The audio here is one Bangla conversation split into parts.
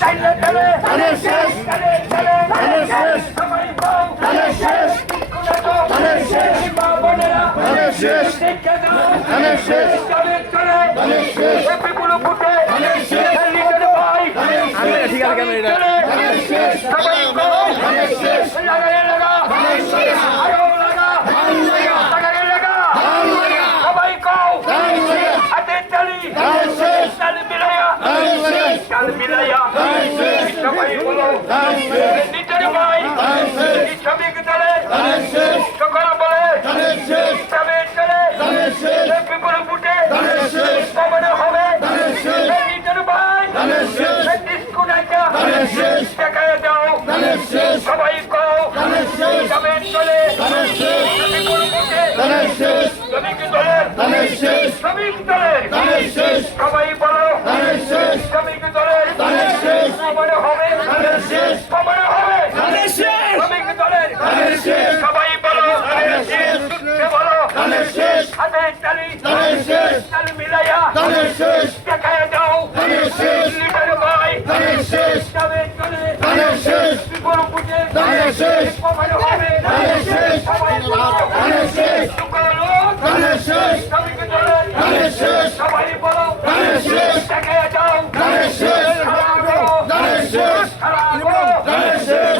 চাইলে চলে চলে চলে সবাই চলে চলে সবাই সবাই কাও লাগা হাতে তালি ধানের শেষ তালি মিলাইয়া ধানের শেষ তালি মিলাইয়া ধানের শেষ সবাই বলো ধানের শেষ লিটার ভাই ধানের শেষ শ্রমিক দলে ধানের শেষ সকল বলে ধানের শেষ তবে চলে ধানের শেষ বিপুল ফুটে ধানের শেষ কমনে হবে ধানের শেষ লিটার ভাই ধানের শেষ ডিস্কো নাইকা ধানের শেষ দেখায় দাও ধানের শেষ সবাই কাও ধানের শেষ তবে চলে ধানের শেষ বিপুল ফুটে ধানের শেষ শ্রমিক দলে ধানের শেষ শ্রমিক দলে ধানের শেষ সবাই বলো ধানের শেষ শ্রমিক দলে ধানের শেষ কমনে হবে ধানের শেষ কমনে হবে ধানের শেষ শ্রমিক দলের ধানের শেষ সবাই বলো ধানের শেষ কে বলো ধানের শেষ হাতে তালি ধানের শেষ তালি মিলাইয়া ধানের শেষ দেখায় দাও ধানের শেষ লিটার ভাই ধানের শেষ তবে চলে ধানের শেষ বিপুল ফুটে ধানের শেষ কমনে হবে ধানের শেষ সবাই বলো ধানের শেষ শুকনো ধানের শেষ শ্রমিক দলের ধানের শেষ সবাই বলো ধানের শেষ দেখায় দাও ধানের শেষ ধানের শেষ ধানের শেষ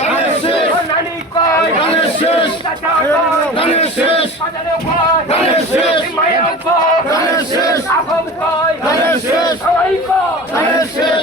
ধানের শেষ নানি কয় ধানের শেষ চাচা কয় ধানের শেষ বাজারে কয় ধানের শেষ মায়া কয় ধানের শেষ আপন কয় ধানের শেষ সবাই কয় ধানের শেষ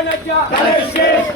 সবাই নাচো